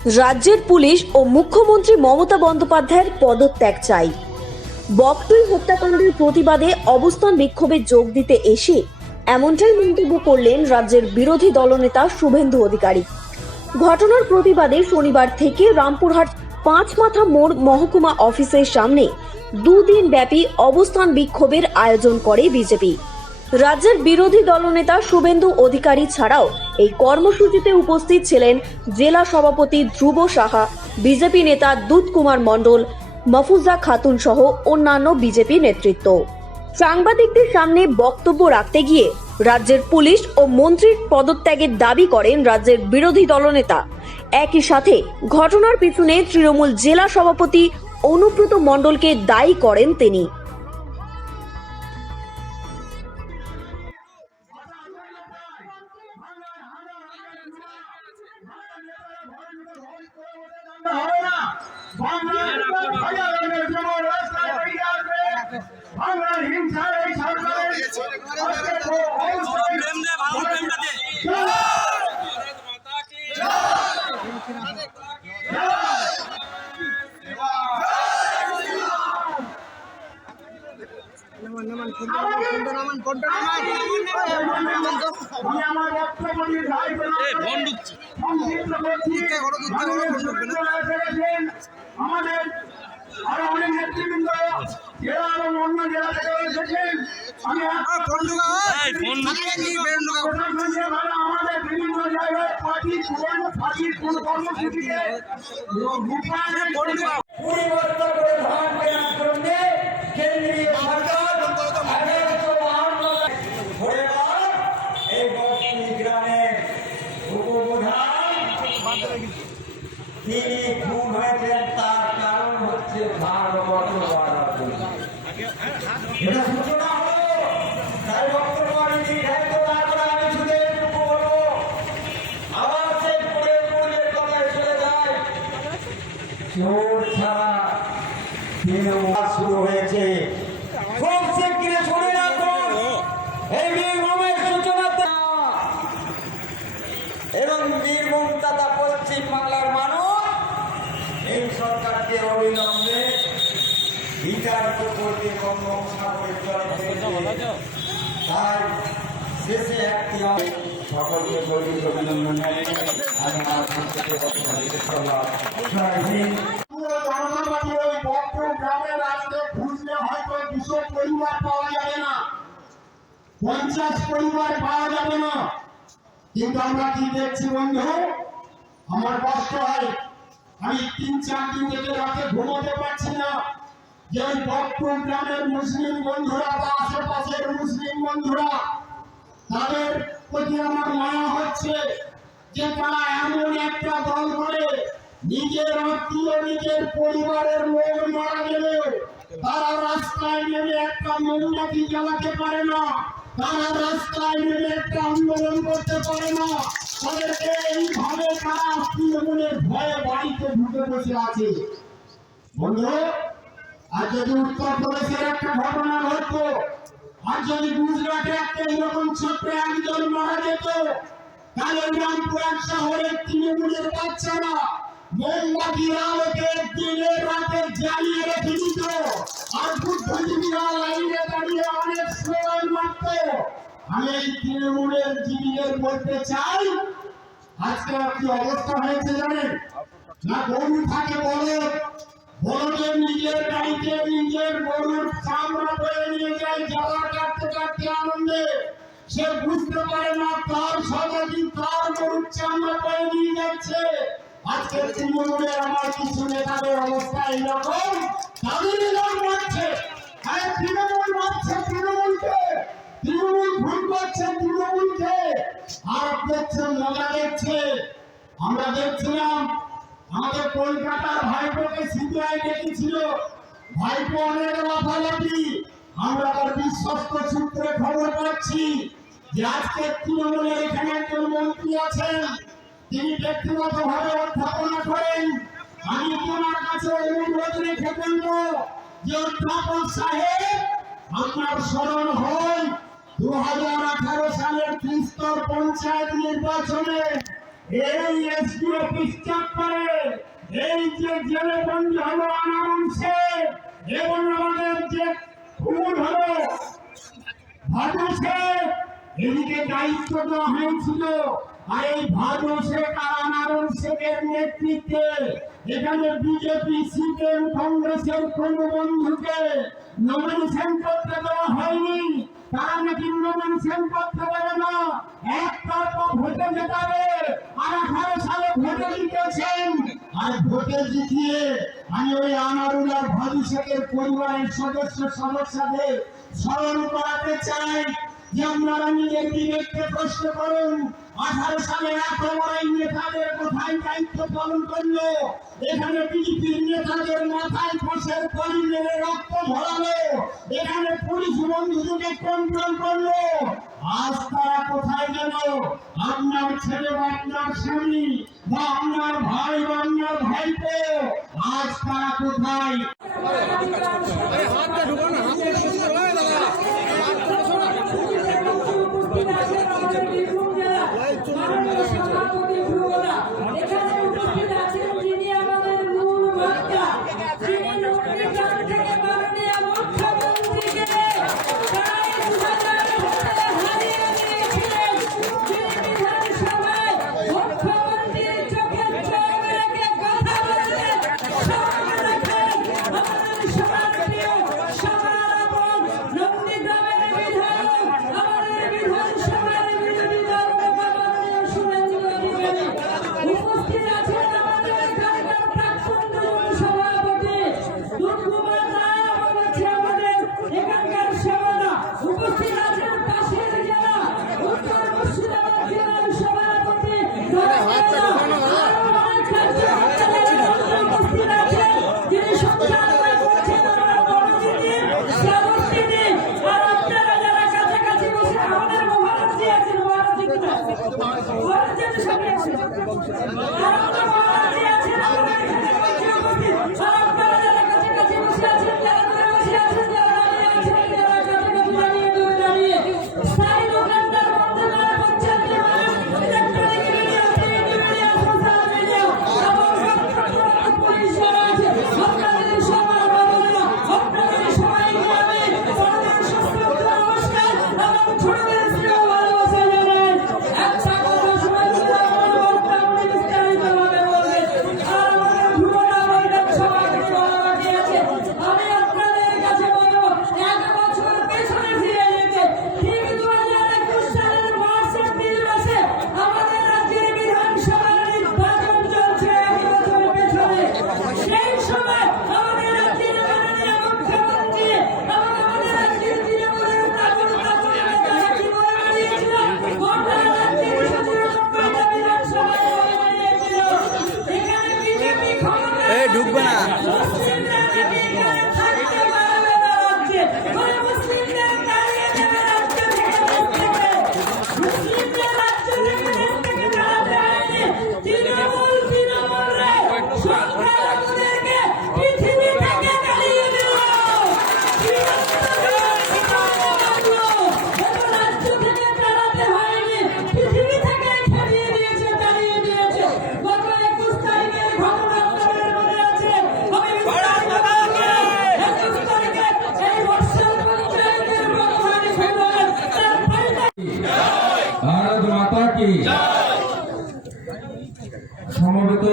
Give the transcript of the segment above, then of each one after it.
রাজ্যের পুলিশ ও মুখ্যমন্ত্রী মমতা বন্দ্যোপাধ্যায়ের পদত্যাগ চাই। বকটুই হত্যাকাণ্ডের প্রতিবাদে অবস্থান বিক্ষোভে যোগ দিতে এসে এমনটাই মন্তব্য করলেন রাজ্যের বিরোধী দলনেতা শুভেন্দু অধিকারী। ঘটনার প্রতিবাদে শনিবার থেকে রামপুরহাট পাঁচমাথা মোড় মহকুমা অফিসের সামনে দুদিন ব্যাপী অবস্থান বিক্ষোভের আয়োজন করে বিজেপি। রাজ্যের বিরোধী দলনেতা শুভেন্দু অধিকারী ছাড়াও এই কর্মসূচিতে উপস্থিত ছিলেন জেলা সভাপতি ধ্রুব সাহা, বিজেপি নেতা দুধ কুমার মণ্ডল, মফুজা খাতুন সহ অন্যান্য বিজেপি নেতৃত্ব। সাংবাদিকদের সামনে বক্তব্য রাখতে গিয়ে রাজ্যের পুলিশ ও মন্ত্রীর পদত্যাগের দাবি করেন রাজ্যের বিরোধী দলনেতা। একই সাথে ঘটনার পিছনে তৃণমূল জেলা সভাপতি অনুব্রত মণ্ডলকে দায়ী করেন তিনি। আমাদের আরো অনেক নেতৃবৃন্দ জেলা এবং অন্য জেলা থেকে এসেছেন। আমাদের বিভিন্ন জায়গায় পার্টির কোন কর্মসূচিকে পরিবর্তন করে ধারণ করার জন্য কেন্দ্রীয় সরকার এই বর্তমানে গ্রামের উপপ্রধান তিনি খুন হয়েছেন, তার কারণ হচ্ছে ভারত এটা সূচনা হলো। তাই বক্তব্য আমি দীর্ঘায়িত না করে আমি শুধু এটুকু বলবো, আবার সেই পরের কথায় চলে যায়। চোর ছাড়া শুরু হয়েছে, খুব শীঘ্রই শুনে রাখুন এই বীরভূমের সূচনাতে এবং বীরভূম তথা পশ্চিম বাংলার মানুষ এই সরকারকে অবিলম্বে বিচারিত করতে বঙ্গোপসাগরের জল তাই শেষে একটি সকলকে গরিব অভিনন্দন আমি আমার থেকে গ্রামের রাস্তায় খুঁজলে হয়তো 200 পরিবার পাওয়া যাবে না, 50 পরিবার পাওয়া যাবে না। কিন্তু আমরা কি দেখছি বন্ধু, আমার কষ্ট হয়। আমি 3-4 দিন থেকে রাতে ঘুমোতে পারছি না যে ওই বকটুই গ্রামের মুসলিম বন্ধুরা বা আশেপাশের মুসলিম বন্ধুরা, তাদের প্রতি আমার মায়া হচ্ছে যে তারা এমন একটা দল করে নিজের আত্মীয় নিজের পরিবারের লোক মারা গেলে তারা রাস্তায় নেমে একটা মোমবাতি জ্বালাতে পারে না, তারা রাস্তায় নেমে একটা আন্দোলন করতে পারে না। তাদেরকে এইভাবে তারা তৃণমূলের ভয়ে বাড়িতে ঢুকে বসে আছে। বন্ধু, আর যদি উত্তরপ্রদেশের একটা ঘটনা ঘটতো, আর যদি গুজরাটে একটা এরকম ছোট্ট একজন মারা যেত, তাহলে রামপুরহাট শহরের তৃণমূলের বাচ্চারা মোমবাতির আলোকে দিনে রাতে জ্বালিয়ে রেখে দিত, আর বুদ্ধিজীবীরা লাইনে দাঁড়িয়ে অনেক স্লোগান মারত। আমি এই তৃণমূলের জীবীদের বলতে চাই, আজকে কি অবস্থা হয়েছে জানেন না? গরু থাকে বলদের নিজের গাড়িতে নিজের গরুর চামড়া করে নিয়ে যায়, জ্বালা কাটতে কাটতে আনন্দে। সে বুঝতে পারে না তার সমাজী তার গরুর চামড়া করে নিয়ে যাচ্ছে। আজকে তৃণমূলের আমার কিছু নেতাদের অবস্থা এইরকম, তাদের নাম মারছে, তৃণমূল মারছে তৃণমূলকে, তৃণমূল ভুল করছে তৃণমূলকে, আর দেখছে মজা দেখছে। আমরা দেখছিলাম আমাদের কলকাতার ভাইপোকে সিবিআই ডেকেছিল, ভাইপো অনেক লাফালাফি। আমরা তার বিশ্বস্ত সূত্রে খবর পাচ্ছি যে আজকে তৃণমূলের এখানে একজন মন্ত্রী আছেন, তিনি ব্যক্তিগতভাবে অধ্যাপনা করেন। আমি তোমার কাছে অনুরোধ রেখে বলবো যে অধ্যাপক সাহেব, আপনার স্মরণ হয় 2018 সালের ত্রিস্তর পঞ্চায়েত নির্বাচনে এই এসপি অফিস চত্বরে এই যে জেলে বন্দী হলো আনারুল শেখ এবং আমাদের যে খুন হলো ভাদু শেখ, এদিকে দায়িত্ব দেওয়া হয়েছিল। আর এই ভাদু শেখ আর আনারুল শেখের নেতৃত্বে এখানে বিজেপি সিপিএম কংগ্রেসের কোন বন্ধুকে নমিনেশন করতে দেওয়া হয়নি। তারা নাকি নমিনেশন করতে দেবে না, একতরফা ভোটে জেতাবে। আর 18 সালে ভোটে জিতেছেন, আর ভোটে জিতিয়ে আমি ওই আনারুল আর ভাদু শেখের পরিবারের সদস্যদের স্মরণ করাতে চাই যে আপনারা নিজের বিবেককে প্রশ্ন করুন। 18 সালে এত বড় নেতাদের কোথায় দায়িত্ব পালন করলো? এখানে বিজেপির নেতাদের মাথায় ফসের পরি মেরে রক্ত ঝরালো, এখানে পুলিশ বন্ধুদেরকে কন্ট্রোল করলো। আজ তারা কোথায় গেল? আপনার ছেলে বা আপনার স্বামী বা আপনার ভাই বা আপনার ভাইপো আজ তারা কোথায়? ঢুকবে না। भारत माता की সমবেত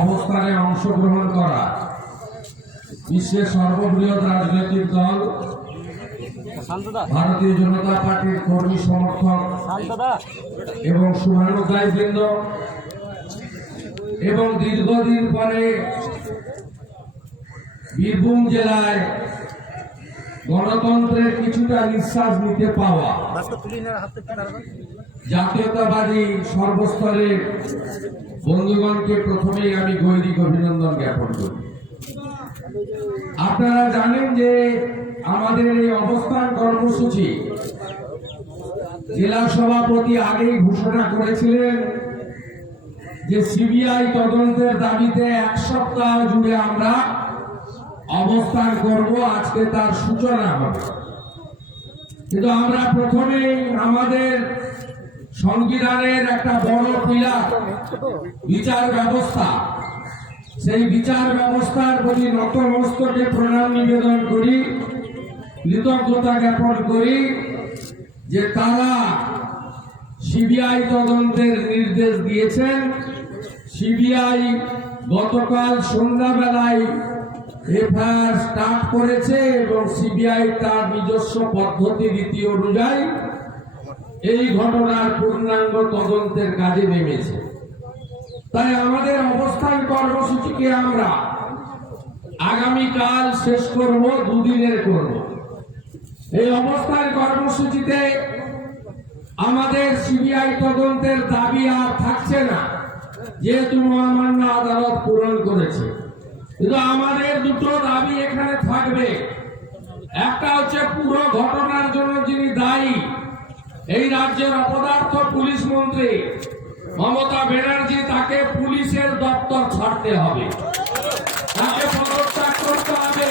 অবস্থানে অংশগ্রহণ করা বিশ্বের সর্ববৃহৎ রাজনৈতিক দল ভারতীয় জনতা পার্টির কর্মী সমর্থক এবং শুভানুধ্যায়ীবৃন্দ এবং দীর্ঘদিন পরে বীরভূম জেলায় গণতন্ত্রের কিছুটা নিঃশ্বাস নিতে পাওয়া জাতীয়তাবাদী সর্বস্তরের বন্ধুগণকে প্রথমেই আমি গৈরিক অভিনন্দন জ্ঞাপন করি। আপনারা জানেন যে আমাদের এই অবস্থান কর্মসূচি জেলা সভাপতি আগেই ঘোষণা করেছিলেন যে সিবিআই তদন্তের দাবিতে 1 সপ্তাহ জুড়ে আমরা অবস্থান করব। আজকে তার সূচনা হবে, কিন্তু আমরা প্রথমেই আমাদের সংবিধানের একটা বড় পিলার বিচার ব্যবস্থা। সেই বিচার ব্যবস্থার প্রতি নতমস্তকে প্রণাম নিবেদন করি, কৃতজ্ঞতা জ্ঞাপন করি যে তারা সিবিআই তদন্তের নির্দেশ দিয়েছেন। সিবিআই গতকাল সন্ধ্যাবেলায় এফআইআর স্টার্ট করেছে এবং সিবিআই তার নিজস্ব পদ্ধতি রীতি অনুযায়ী এই ঘটনার পূর্ণাঙ্গ তদন্তের কাজে নেমেছে। তাই আমাদের অবস্থান কর্মসূচিকে আমরা আগামীকাল শেষ করব, দুদিনের করব। এই অবস্থান কর্মসূচিতে আমাদের সিবিআই তদন্তের দাবি আর থাকছে না, যেহেতু মহামান্য আদালত পূরণ করেছে। কিন্তু আমাদের দুটো দাবি এখানে থাকবে। একটা হচ্ছে পুরো ঘটনার জন্য যিনি দায়ী, এই রাজ্যের অপদার্থ পুলিশ মন্ত্রী মমতা ব্যানার্জি, তাকে পুলিশের দপ্তর ছাড়তে হবে, তাকে পদত্যাগ করতে হবে।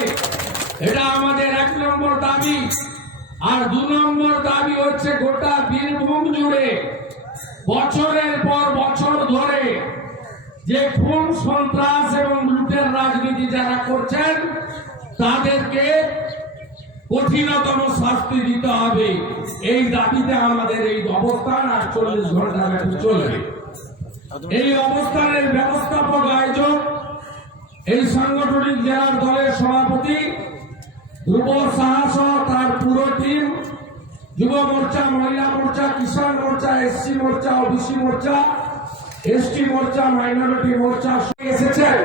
এটা আমাদের 1 নম্বর দাবি। আর 2 নম্বর দাবি হচ্ছে গোটা বীরভূম জুড়ে বছরের পর বছর ধরে যে খুন, সন্ত্রাস এবং লুটের রাজনীতি যারা করছেন তাদেরকে কঠিনতম শাস্তি দিতে হবে। এই দাবিতে আমাদের এই অবস্থান 48 ঘন্টা ব্যাপী চলবে। এই অবস্থানের ব্যবস্থাপক আয়োজক এই সাংগঠনিক জেলার দলের সভাপতি ধ্রুব সাহা সহ তার পুরো টিম, যুব মোর্চা, মহিলা মোর্চা, কিষাণ মোর্চা, এসসি মোর্চা, ওবিসি মোর্চা, এসটি মোর্চা, মাইনরিটি মোর্চা এসেছেন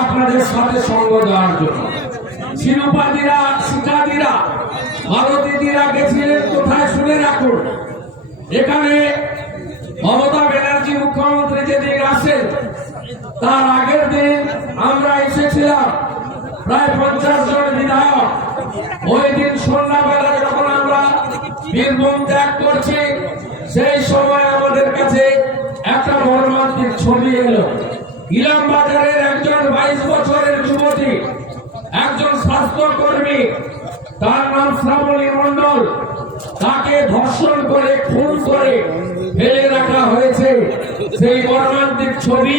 আপনাদের সাথে সঙ্গ দেওয়ার জন্য। শিরোপাদিরা, শিকাদিরা, ভারতীয়রা গেছিলেন কোথায় শুনে রাখুন। এখানে মমতা ব্যানার্জি মুখ্যমন্ত্রী যেদিন আসেন তার আগের দিন আমরা এসেছিলাম প্রায় 50 জন বিধায়ক। ওই দিন সন্ধ্যাবেলা যখন আমরা বীরভূম ত্যাগ করছি, সেই সময় আমাদের কাছে একটা মর্মান্তিক ছবি এলো। ইলাম বাজারের একজন 22 বছরের যুবতী, একজন স্বাস্থ্যকর্মী, তার নাম শ্রাবণী মণ্ডল, তাকে ধর্ষণ করে খুন করে ফেলে রাখা হয়েছে। সেই মর্মান্তিক ছবি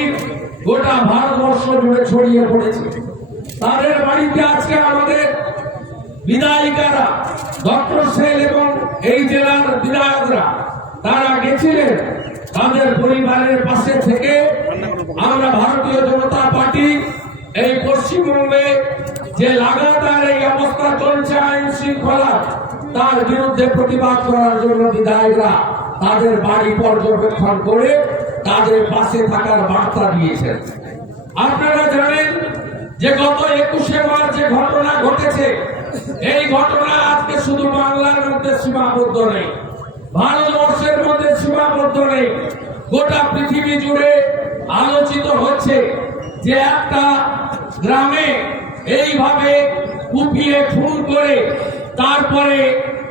গোটা ভারতবর্ষ জুড়ে ছড়িয়ে পড়েছে। তাদের বাড়িতে আজকে আমাদের বিধায়িকারা, ডক্টর সেল এবং এই জেলার বিধায়করা তারা গেছিলেন। তাদের পরিবারের পাশে থেকে আমরা ভারতীয় জনতা পার্টি এই পশ্চিমবঙ্গে যে লাগাতার এই অবস্থা চলছে আইন শৃঙ্খলা, তার বিরুদ্ধে প্রতিবাদ করার জন্য বিধায়করা তাদের বাড়ি পর্যবেক্ষণ করে তাদের পাশে থাকার বার্তা দিয়েছেন। আপনারা জানেন যে গত 21শে মার্চ যে ঘটনা ঘটেছে, এই ঘটনা আজকে শুধু বাংলার মধ্যে সীমাবদ্ধ নেই, ভারতবর্ষের মধ্যে সীমাবদ্ধ নেই, গোটা পৃথিবী জুড়ে আলোচিত হচ্ছে যে একটা গ্রামে এইভাবে কুপিয়ে খুন করে তারপরে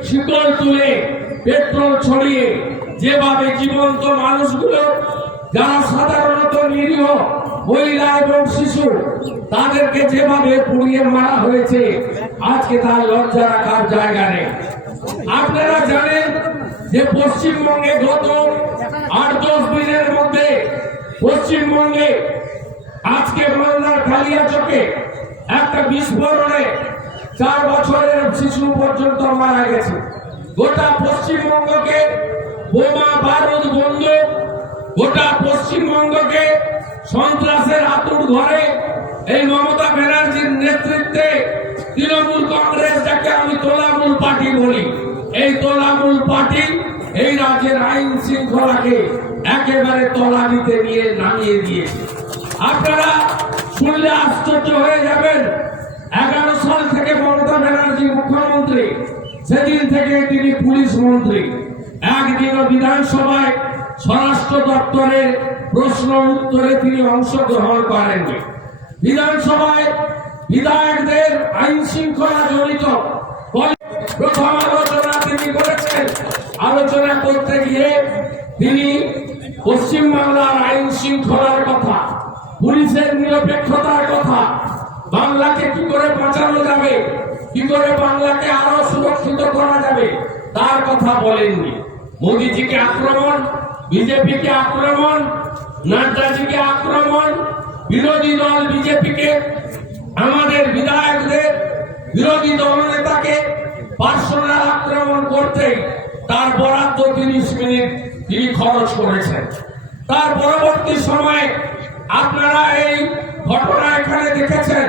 শিকল তুলে পেট্রোল ছড়িয়ে যেভাবে জীবন্ত মানুষগুলো যারা সাধারণত নিরীহ মহিলা এবং শিশু তাদেরকে যেভাবে পুড়িয়ে মারা হয়েছে, আজকে তার লজ্জা রাখার জায়গা নেই। আপনারা জানেন যে পশ্চিমবঙ্গে গত 8-10 দিনের মধ্যে পশ্চিমবঙ্গে আজকে মালদার কালিয়াচকে একটা বিস্ফোরণে 4 বছরের শিশু পর্যন্ত মারা গেছে। গোটা পশ্চিমবঙ্গকে বোমা বারুদ বন্দুক, গোটা পশ্চিমবঙ্গকে সন্ত্রাসের আতুর ঘরে এই মমতা ব্যানার্জির নেতৃত্বে তৃণমূল কংগ্রেস, যাকে আমি তোলামূল পার্টি বলি, এই তোলামূল পার্টি এই রাজ্যের আইন শৃঙ্খলাকে একেবারে তলানিতে নিয়ে নামিয়ে দিয়েছে। আপনারা শুনলে আশ্চর্য হয়ে যাবেন, 11 সাল থেকে মমতা ব্যানার্জি মুখ্যমন্ত্রী, সেদিন থেকে তিনি পুলিশ মন্ত্রী। একদিনও বিধানসভায় স্বরাষ্ট্র দপ্তরের প্রশ্ন উত্তরে তিনি অংশগ্রহণ করেননি। বিধানসভায় বিধায়কদের আইন শৃঙ্খলা জড়িত প্রথম আলোচনা তিনি করেছেন। আলোচনা করতে গিয়ে তিনি পশ্চিমবাংলার আইন শৃঙ্খলার কথা, পুলিশের নিরপেক্ষতার কথা, বাংলাকে কি করে বাঁচানো যাবে, কি করে বাংলাকে আরো সুরক্ষিত করা যাবে তার কথা বলেননি। मोदी जी के आक्रमण, बीजेपी के आक्रमण, नड्डा जी के आक्रमण, বিরোধী দল বিজেপিকে, আমাদের বিধায়কদের, বিরোধী দলনেতাকে পার্সোনাল আক্রমণ করতে তার বরাদ্দ 30 মিনিট তিনি খরচ করেছেন। তার পরবর্তী সময়ে আপনারা এই ঘটনা এখানে দেখেছেন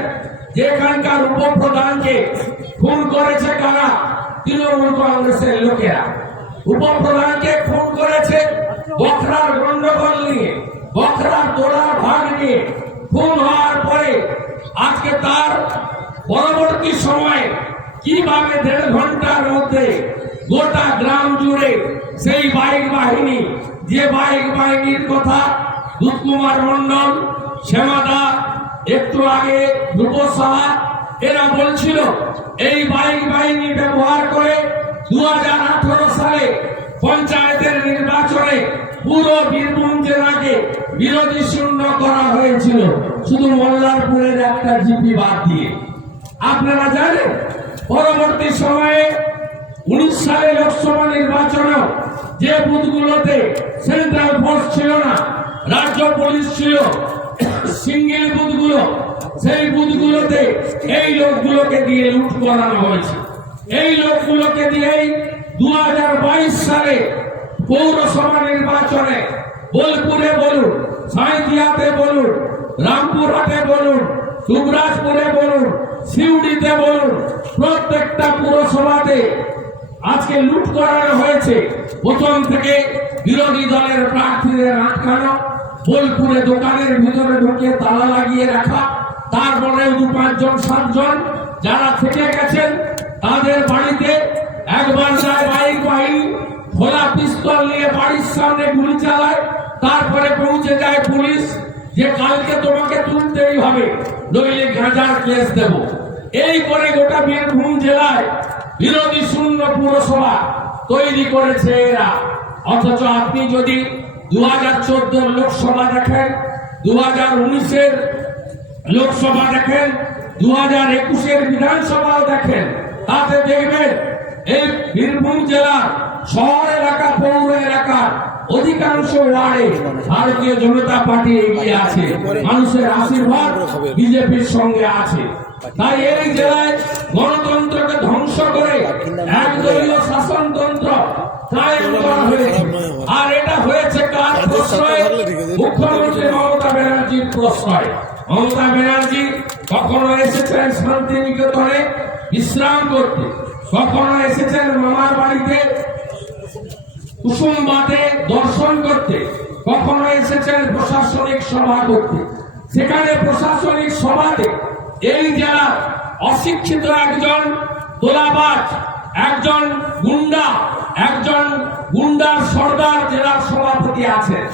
যে এখানকার উপপ্রধানকে খুন করেছে কারা? তৃণমূল কংগ্রেসের লোকেরা। উপপ্রধানকে খুন করেছে বখরার গন্ডগোল নিয়ে, বখরার তোলার ভাগ নিয়ে। খুন হওয়ার পরে আজকে তার পরবর্তী সময়ে কিভাবে 1.5 ঘন্টার মধ্যে গোটা গ্রাম জুড়ে সেই বাইক বাহিনী, যে বাইক বাহিনীর কথা দুধকুমার মন্ডল, শ্যামাদা, একটু আগে রূপসাহা এরা বলছিল, এই বাইক বাহিনী ব্যবহার করে 2018 সালে পঞ্চায়েতের নির্বাচনে পুরো বীরভূম জেলাকে বিরোধী শূন্য করা হয়েছিল, শুধু মোল্লারপুরের একটা জিপি বাদ দিয়ে। আপনারা জানেন পরবর্তী সময়ে 19 সালে লোকসভা নির্বাচনেও যে বুথগুলোতে সেন্ট্রাল ফোর্স ছিল না, রাজ্য পুলিশ ছিল, সিঙ্গেল বুথগুলো, সেই বুথগুলোতে এই লোকগুলোকে দিয়ে লুট করানো হয়েছে। এই লোকগুলোকে দিয়েই 2022 সালে পৌরসভা নির্বাচনে বোলপুরে বলুন, সাঁইথিয়াতে বলুন, রামপুরহাটে বলুন, দুবরাজপুরে বলুন, সিউড়িতে বলুন, প্রত্যেকটা পুরসভাতে আজকে লুট করানো হয়েছে। প্রথম থেকে বিরোধী দলের প্রার্থীদের আটকানো, বোলপুরে দোকানের ভিতরে ঢুকে তালা লাগিয়ে রাখা, তারপরেও 2-5 জন 7 জন যারা থেকে গেছেন তাদের বাড়িতে একবার যায় বাইক বাহিনী, খোলা পিস্তল নিয়ে বাড়ির সামনে গুলি চালায়, তারপরে পৌঁছে যায় পুলিশ যে কালকে তোমাকে তুলতেই হবে, নইলে গাঁজার কেস দেব। এই করে গোটা বীরভূম জেলায় বিরোধী শূন্য পুরসভা তৈরি করেছে এরা। অথচ আপনি যদি 2014 লোকসভা দেখেন, 2019 লোকসভা দেখেন, 2021 বিধানসভাও দেখেন, তাতে দেখবেন এই বীরভূম জেলার শহর এলাকা, পৌর এলাকার অধিকাংশ ওয়ার্ডে ভারতীয় জনতা পার্টি এগিয়ে আছে, মানুষের আশীর্বাদ বিজেপির সঙ্গে আছে। তাই এই জেলায় গণতন্ত্রকে ধ্বংস করে একদলীয় শাসনতন্ত্র কায়েম করা হয়েছে। আর এটা হয়েছে কার প্রশ্রয়ে? মুখ্যমন্ত্রী মমতা ব্যানার্জির প্রশ্রয়। মমতা ব্যানার্জি কখনো এসেছেন শান্তিনিকেতনে বিশ্রাম করতে, কখনো এসেছেন মামার বাড়িতে কুসুমবাদে দর্শন করতে, কখনো এসেছেন প্রশাসনিক সভা করতে। সেখানে প্রশাসনিক সভাতে এই জেলার অশিক্ষিত একজন তোলাবাজ, একজন গুন্ডা, একজন গুন্ডার সর্দার জেলার সভাপতি আছেন,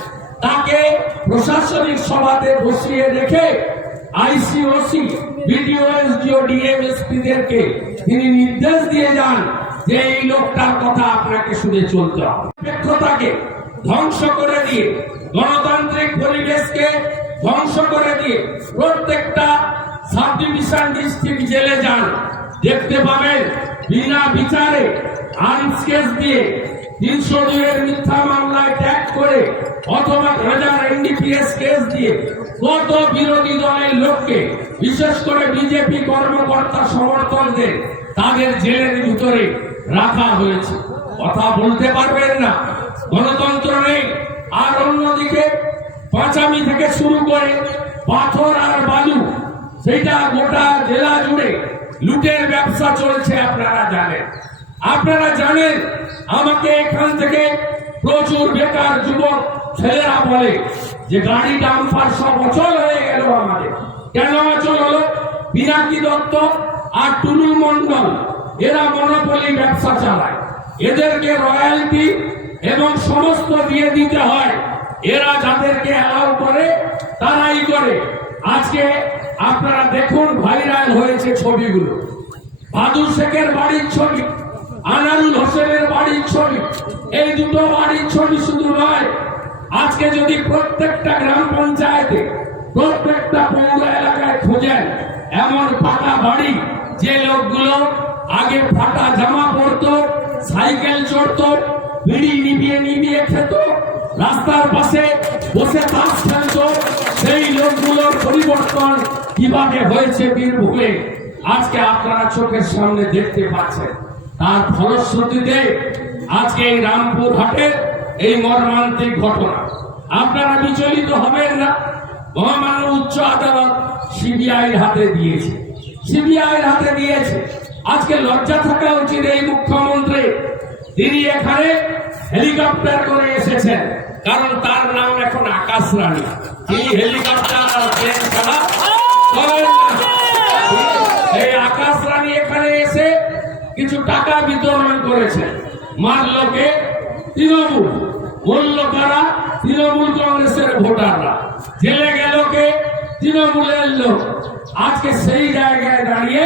তাকে প্রশাসনিক সভাতে বসিয়ে রেখে আইসিওসি, বিডিও, এসডিও, ডিএম, এসপিদেরকে তিনি নির্দেশ দিয়ে যান যে এই লোকটার কথা আপনাকে শুনে চলতে হবে। নিরপেক্ষতাকে ধ্বংস করে দিয়ে, গণতান্ত্রিক পরিবেশকে ধ্বংস করে দিয়ে প্রত্যেকটা সাব ডিভিশন ডিস্ট্রিক্ট জেলে যান, দেখতে পাবেন বিনা বিচারে আর্মস কেস দিয়ে, 302 এর মিথ্যা মামলায় ট্যাগ করে অথবা গাঁজার এনডিপিএস কেস দিয়ে কত বিরোধী দলের লোককে, বিশেষ করে বিজেপি কর্মকর্তা সমর্থকদের, তাদের জেলের ভিতরে রাখা হয়েছে। কথা বলতে পারবেন না, গণতন্ত্র নেই। আর অন্যদিকে পাঁচামি থেকে শুরু করে পাথর আর বালু, সেটা গোটা জেলা জুড়ে লুটের ব্যবসা চলছে। আপনারা জানেন আমাকে এখান থেকে প্রচুর বেকার যুবক ছেলেরা বলে যে গাড়ি ডাম্পার সব অচল হয়ে গেল। আমাদের কেন অচল হলো? পিনাকি দত্ত আর টুলু মন্ডল এরা মনোপলি ব্যবসা চালায়, এদেরকে রয়্যালটি এবং সমস্ত দিয়ে দিতে হয়। এরা যাদেরকে অ্যালাউ করে তারাই করে। আজকে আপনারা দেখুন ভাইরাল হয়েছে ছবিগুলো, বাদুর শেখের বাড়ির ছবি, আনারুল হোসেনের বাড়ির ছবি। এই দুটো বাড়ির ছবি শুধু নয়, আজকে যদি প্রত্যেকটা গ্রাম পঞ্চায়েতে, প্রত্যেকটা পৌর এলাকায় খোঁজেন, এমন ফাটা বাড়ি যে লোকগুলো আগে ফাটা জামা পরতো, সাইকেল চড়তো, বিড়ি নিভিয়ে নিভিয়ে খেত, রাস্তার পাশে বসে তাস খেলত, সেই লোকগুলোর পরিবর্তন কিভাবে হয়েছে বীরভূমে আজকে আপনারা চোখের সামনে দেখতে পাচ্ছেন। তার ফলশ্রুতিতে আজকে এই রামপুর হাটের এই মর্মান্তিক ঘটনা। আপনারা বিচলিত হবেন না, মহামান্য উচ্চ আদালত সিবিআইয়ের হাতে দিয়েছে, সিবিআইয়ের হাতে দিয়েছে। আজকে লজ্জা থাকা উচিত এই মুখ্যমন্ত্রী, তিনি এখানে হেলিকপ্টার করে এসেছেন, কারণ তার নাম এখন আকাশ রানী। তিনি হেলিকপ্টার আর প্লেন ছাড়া করেন না। এই আকাশ রানী এখানে এসে কিছু টাকা বিতরণ করেছেন, মারলোকে তৃণমূল, মূল্য কারা তৃণমূল কংগ্রেসের ভোটাররা, জেলে গেল কে তৃণমূলের লোক। আজকে সেই জায়গায় দাঁড়িয়ে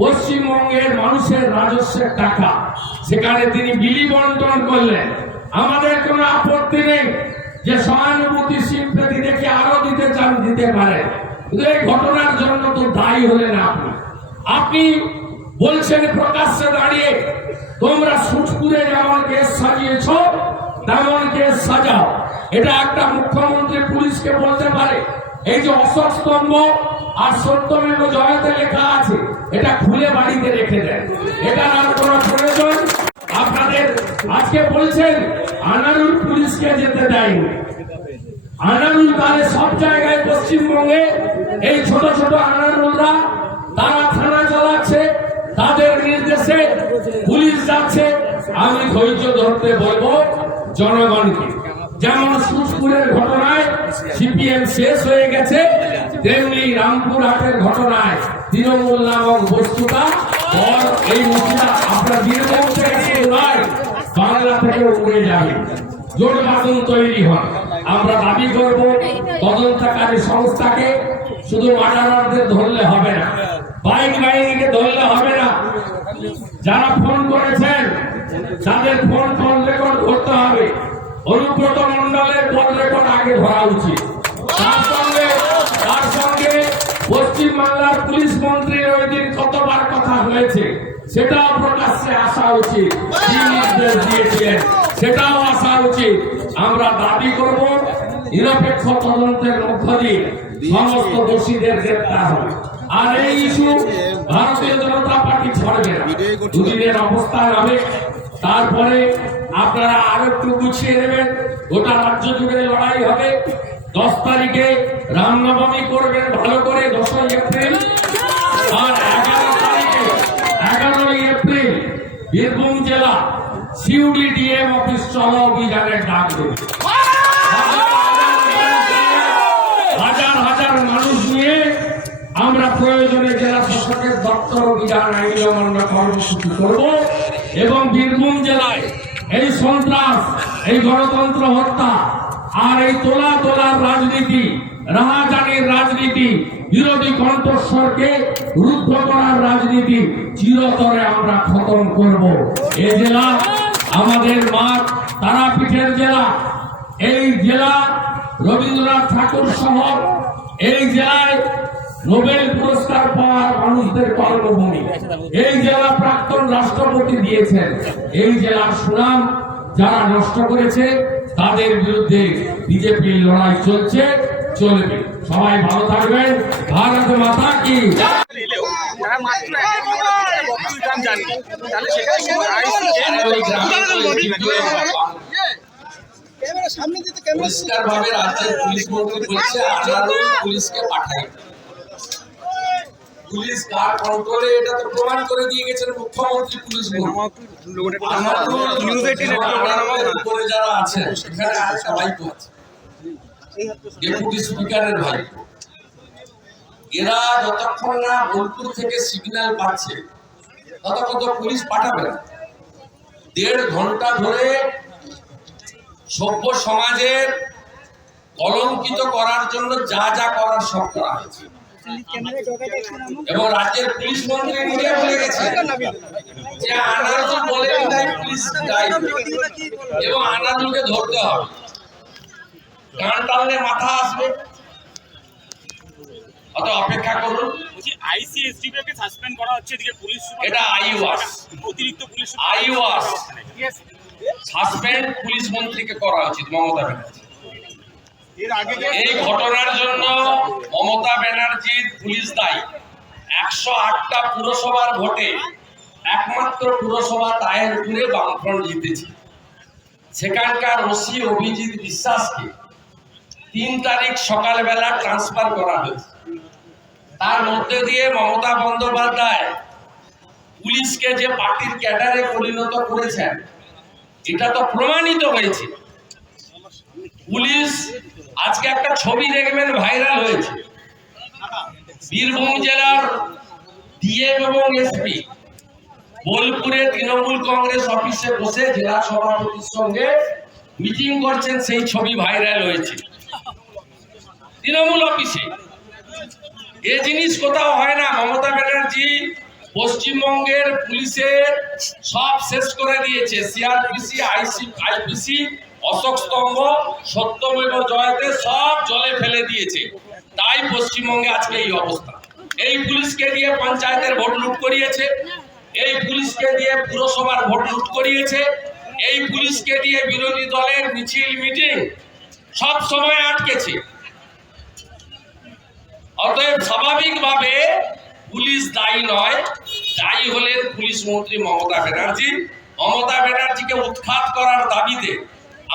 পশ্চিমবঙ্গের মানুষের রাজস্বের টাকা সেখানে তিনি বিলি বন্টন করলেন। আমাদের কোনো আপত্তি নেই যে সহানুভূতি সিম্পেথি দেখে আরো দিতে চান দিতে পারেন, কিন্তু এই ঘটনার জন্য তো দায়ী হলেন আপনি। আপনি বলছেন প্রকাশ্যে দাঁড়িয়ে তোমরা সুটপুরে যেমন কেস সাজিয়েছ তেমন কেস সাজাও। এটা একটা মুখ্যমন্ত্রী পুলিশকে বলতে পারে? এই যে অশোক স্তম্ভ আর সত্যমেব জয়তে লেখা আছে, এটা খুলে বাড়িতে রেখে দেন, এটা আর কোনো প্রয়োজন আপনাদের? আজকে বলছেন আনারুল পুলিশকে যেতে দেয়নি। আনারুল তাহলে সব জায়গায় পশ্চিমবঙ্গে এই ছোট ছোট আনারুলরা তারা থানা চালাচ্ছে, তাদের নির্দেশে পুলিশ যাচ্ছে। আমি ধৈর্য ধরতে বলবো জনগণকে। যেমন সুসপুরের ঘটনায় সিপিএম শেষ হয়ে গেছে, তেমনি রামপুর হাটের ঘটনায় তৃণমূল নামক বস্তুটা এই মুখিয়া আপনার বীরভূম থেকে নয়, বাংলা থেকে উড়ে যাবে। জোট বাঁধন তৈরি হয়। আমরা দাবি করব তদন্তকারী সংস্থাকে শুধু মার্ডারারদের ধরলে হবে না, বাইক বাহিনীকে ধরলে হবে না। যারা ফোন করেছেন তাদের ফোন কল রেকর্ড করতে হবে। অনুব্রত মন্ডলের কল রেকর্ড আগে ধরা উচিত। তার সঙ্গে পশ্চিমবাংলার পুলিশ মন্ত্রীর ওই দিন কতবার কথা হয়েছে সেটাও প্রকাশ্যে আসা উচিত, কি নির্দেশ দিয়েছিলেন সেটাও আসা উচিত। আমরা দাবি করব নিরপেক্ষ তদন্তের মধ্য দিয়ে সমস্ত দোষীদের গ্রেপ্তার হবে। আর এই ইস্যু ভারতীয় জনতা পার্টি ছাড়বে না, দুদিনের অবস্থান হবে। তারপরে আপনারা আরো একটু গুছিয়ে নেবেন, গোটা রাজ্য জুড়ে লড়াই হবে। 10 তারিখে রামনবমী করবেন ভালো করে, 10ই এপ্রিল। আর 11ই এপ্রিল বীরভূম জেলা সিউড়ি ডিএম অফিস চলো অভিযানের ডাক দেবে। হাজার হাজার মানুষ নিয়ে আমরা প্রয়োজনে জেলা শাসকের দপ্তর অভিযান আইন অমান্য কর্মসূচি করব এবং বীরভূম জেলায় এই সন্ত্রাস, এই গণতন্ত্র হত্যা আর এই তোলার রাজনীতি, রাহাজানির রাজনীতি, বিরোধী কণ্ঠস্বরকে রুদ্ধ করার রাজনীতি চিরতরে আমরা খতম করব। এই জেলা আমাদের মা তারাপীঠের জেলা, এই জেলা রবীন্দ্রনাথ ঠাকুর শহর, এই জেলায় নোবেল পুরস্কার পাওয়ার মানুষদের কর্মভূমি, এই জেলা প্রাক্তন রাষ্ট্রপতি দিয়েছেন। এই জেলার সুনাম যারা নষ্ট করেছে তাদের বিরুদ্ধে বিজেপির লড়াই চলছে, চলবে। সবাই ভালো থাকবেন। ভারত মাতা কি পরিষ্কার ভাবে রাজ্যের পুলিশ মন্ত্রী বলছে আনারুল পুলিশকে পাঠাই। পুলিশ কার কন্ট্রোলে এটা তো প্রমাণ করে দিয়ে গেছেন মুখ্যমন্ত্রী। পুলিশ উপরে যারা আছেন সেখানে আরেকটা ভাইপো আছে, ডেপুটি স্পিকারের ভাইপো। এরা যতক্ষণ না বোলপুর থেকে সিগন্যাল পাচ্ছে ততক্ষণ তো পুলিশ পাঠাবে না। 1.5 ঘন্টা ধরে সভ্য সমাজের কলঙ্কিত করার জন্য যা যা করার সব করা হয়েছে এবং রাজ্যের পুলিশ মন্ত্রী নিজে বলে গেছে যে আনারুল বলে পুলিশ দায়ী এবং আনারুলকে ধরতে হবে। কান টানলে মাথা আসবে, অত অপেক্ষা করুন। আইসিএসডি কে সাসপেন্ড করা হচ্ছে, এদিকে পুলিশ এটা আইওয়াস, অতিরিক্ত পুলিশ আইওয়াস সাসপেন্ড পুলিশ মন্ত্রীকে করা উচিত মমতা ব্যানার্জি। এই ঘটনার জন্য মমতা ব্যানার্জির পুলিশ দায়ী। 108টা পুরসভার ভোটে একমাত্র পুরসভা তায়েরপুরে বামফ্রন্ট জিতেছে। সেখানকার ওসি অভিজিৎ বিশ্বাসকে 3 তারিখ সকালবেলা ট্রান্সফার করা হয়েছে। তার মধ্যে দিয়ে মমতা বন্দ্যোপাধ্যায় পুলিশকে যে পার্টির ক্যাডারে পরিণত করেছেন এটা তো প্রমাণিত হয়েছে। পুলিশ আজকে একটা ছবি দেখবেন ভাইরাল হয়েছে, বীরভূম জেলার ডিএম এবং এসপি বোলপুরে তৃণমূল কংগ্রেস অফিসে বসে জেলা সভাপতির সঙ্গে মিটিং করছেন, সেই ছবি ভাইরাল হয়েছে তৃণমূল অফিসে। এ জিনিস কোথাও হয় না। মমতা ব্যানার্জি পশ্চিমবঙ্গের পুলিশের সব শেষ করে দিয়েছে। সিআরপিসি, আইপিসি, অশোক স্তম্ভ, সত্যমেব জয়তে সব জলে ফেলে দিয়েছে। তাই পশ্চিমবঙ্গে আজকে এই অবস্থা। এই পুলিশকে দিয়ে পঞ্চায়েতের ভোট লুট করিয়েছে, এই পুলিশকে দিয়ে পুরসভার ভোট লুট করিয়েছে, এই পুলিশকে দিয়ে বিরোধী দলের মিছিল মিটিং সব সময় আটকেছে। অতএব স্বাভাবিকভাবে পুলিশ দায়ী নয়, দায়ী হলেন পুলিশ মন্ত্রী মমতা ব্যানার্জি। মমতা ব্যানার্জিকে উৎখাত করার দাবিতে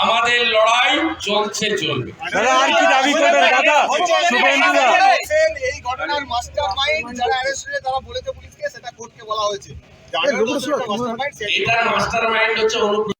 আমাদের লড়াই চলছে, চলবে। আর কি দাবি করবেন দাদা? শুভেন্দুদা, এই ঘটনার মাস্টারমাইন্ড যারা অ্যারেস্ট হয়েছে তারা বলেছে পুলিশকে, সেটা কোর্টকে বলা হয়েছে। এটার মাস্টার মাইন্ড হচ্ছে অনুব্রত।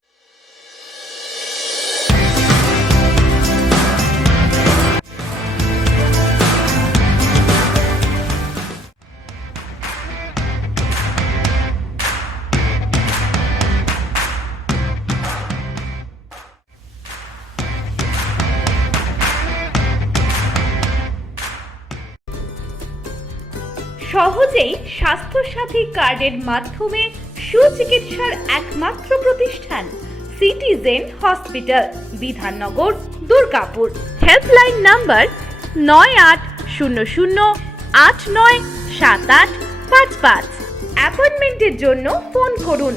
সহজেই স্বাস্থ্যসাথী কার্ডের মাধ্যমে সুচিকিৎসার একমাত্র প্রতিষ্ঠান citizen hospital, Bidhannagar, Durgapur. Helpline number 9800897855। অ্যাপয়েন্টমেন্টের জন্য ফোন করুন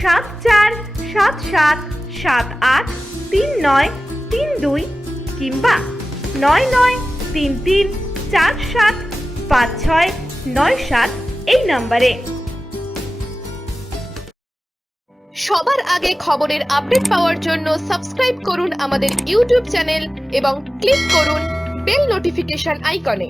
7474783932 কিংবা 9933475697 এই নম্বরে। সবার আগে খবরের আপডেট পাওয়ার জন্য সাবস্ক্রাইব করুন আমাদের ইউটিউব চ্যানেল এবং ক্লিক করুন বেল নোটিফিকেশন আইকনে।